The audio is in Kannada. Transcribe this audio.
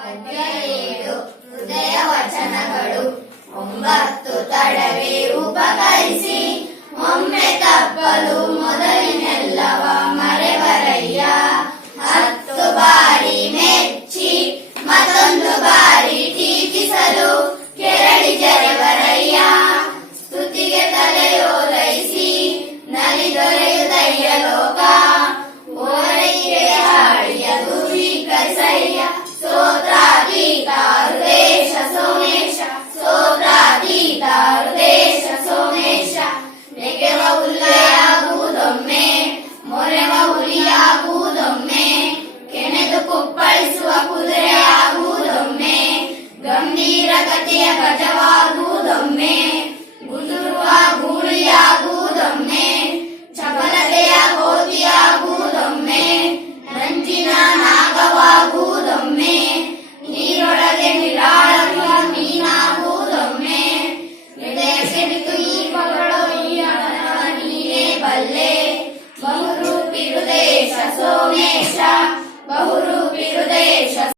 ಪದ್ಯ 7 ಹೃದಯ ವಚನಗಳು 9 ತಡವೇ ಉಪಕರಿಸಿ ಒಮ್ಮೆ ತಪ್ಪಲು ಮೊದಲಿನೆಲ್ಲವ ಮರೆವರಯ್ಯ 10 ಬಾರಿ ಮೆಚ್ಚಿ ಮತ್ತೊಂದು ಬಾರಿ ಟೀಕಿಸಲು ಕೆರಳಿ ಜರೆವರಯ್ಯ ಸ್ತುತಿಗೆ ತಲೆಯೋಲೈಸಿ ನಲಿದೊರೆಯುದಯ್ಯ ಲೋಕ ಓರೈಕೆ ಹಾಡಿಯ ದೂರೀಕರಿಸಯ್ಯ ಸ್ತೋತ್ರಾತೀತ ಹೃದೇಶ ಸೋಮೇಶ ಸ್ತೋತ್ರಾತೀತ ಹೃದೇಶ ಸೋಮೇಶ ನೆಗೆವ ಹುಲ್ಲೆಯಾಗುವುದೊಮ್ಮೆ ಮೊರೆವ ಹುಲಿಯಾಗುವುದೊಮ್ಮೆ ಕೆಣೆದು ಕುಪ್ಪಳಿಸುವ ಕುದುರೆಯಾಗುವುದೊಮ್ಮೆ ಗಂಭೀರ ಗತಿಯ ಗಜವಾಗುವುದೊಮ್ಮೆ ಗುದುರುವ ಗೂಳಿಯಾಗುವುದೊಮ್ಮೆ ಚಪಲತೆಯ ಕೋತಿಯಾಗುವುದೊಮ್ಮೆ ನಂಜಿನ ನಾಗವಾಗುವುದೊಮ್ಮೆ ನೀರೊಳಗೆ ನಿರಾಳವಿಯ ಮೀನಾಗುವುದೊಮ್ಮೆ ಹೃದಯಕ್ಕೆ ಬಿದ್ದು ಈ ಪಗಳು ಈ ಅಣನವ ನೀನೇ ಬಲ್ಲೆ ಬಹುರೂಪಿ ಹೃದಯೇಶ ಸೋಮೇಶ ಬಹುರೂಪಿ ಹೃದಯೇಶ